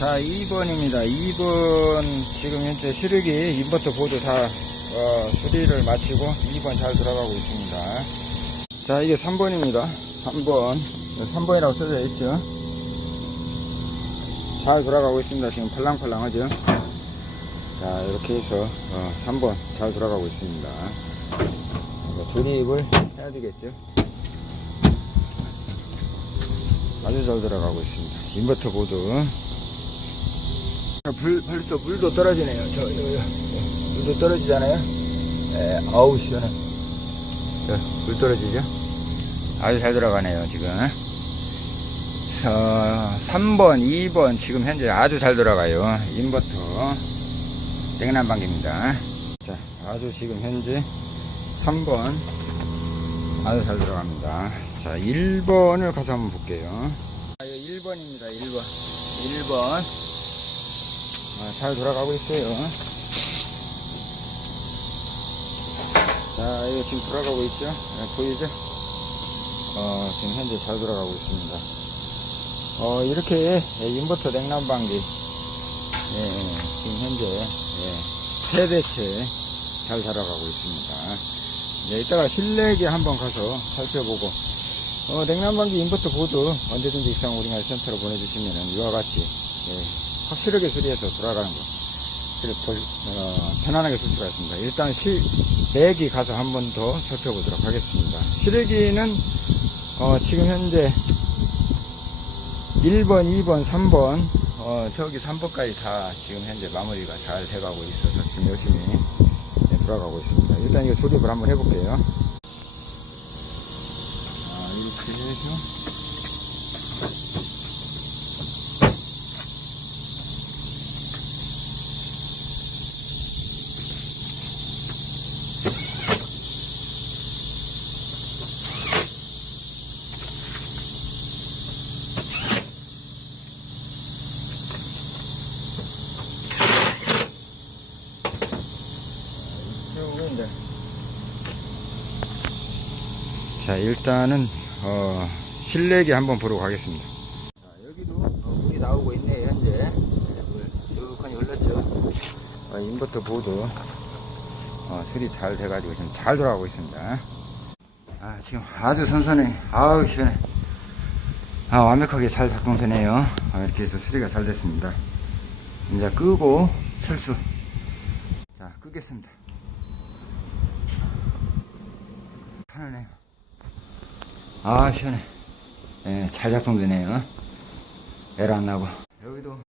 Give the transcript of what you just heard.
자, 2번입니다. 2번 지금 현재 시르기 인버터 보드 다 어, 수리를 마치고 2번 잘 들어가고 있습니다. 자, 이게 3번입니다. 3번. 3번이라고 써져 있죠. 잘 돌아가고 있습니다. 지금 팔랑팔랑하죠. 자, 이렇게 해서 어, 3번 잘 돌아가고 있습니다. 자, 조립을 해야 되겠죠. 아주 잘 들어가고 있습니다. 인버터 보드. 불, 벌써 물도 떨어지네요. 저, 저, 저, 물도 떨어지잖아요. 에, 아우, 시원해. 저, 물 떨어지죠? 아주 잘 들어가네요, 지금. 어, 3번, 2번, 지금 현재 아주 잘 들어가요. 인버터. 냉난방기입니다. 자, 아주 지금 현재 3번. 아주 잘 들어갑니다. 자, 1번을 가서 한번 볼게요. 아, 1번입니다, 1번. 1번. 아, 잘 돌아가고 있어요. 자, 이거 지금 돌아가고 있죠? 네, 보이죠? 어, 지금 현재 잘 돌아가고 있습니다. 어, 이렇게 예, 인버터 냉난방기, 예, 지금 현재, 예, 세 대체 잘 돌아가고 있습니다. 예, 이따가 실내기 한번 가서 살펴보고, 어, 냉난방기 인버터 보드 언제든지 이상 우리가 센터로 보내주시면 이와 같이, 예, 확실하게 수리해서 돌아가는 거. 그래, 볼, 어, 편안하게 쓸 수가 있습니다. 일단 실, 내기 가서 한 번 더 살펴보도록 하겠습니다. 실외기는, 어, 지금 현재 1번, 2번, 3번, 어, 저기 3번까지 다 지금 현재 마무리가 잘 돼가고 있어서 지금 열심히 네, 돌아가고 있습니다. 일단 이거 조립을 한번 해볼게요. 아, 이렇게 해서. 이쪽인데. 자, 일단은, 어, 실내기 한번 보러 가겠습니다. 자, 여기도 어, 물이 나오고 있네요, 현재. 네, 물쭉 흘렀죠. 어, 인버터 보드, 어, 수리 잘 돼가지고 지금 잘 돌아가고 있습니다. 아, 지금 아주 선선해. 아우, 시원해. 아, 완벽하게 잘 작동되네요. 아, 이렇게 해서 수리가 잘 됐습니다. 이제 끄고 철수. 자, 끄겠습니다. 편하네요. 아, 시원해. 예, 잘 작동되네요. 에러 안 나고.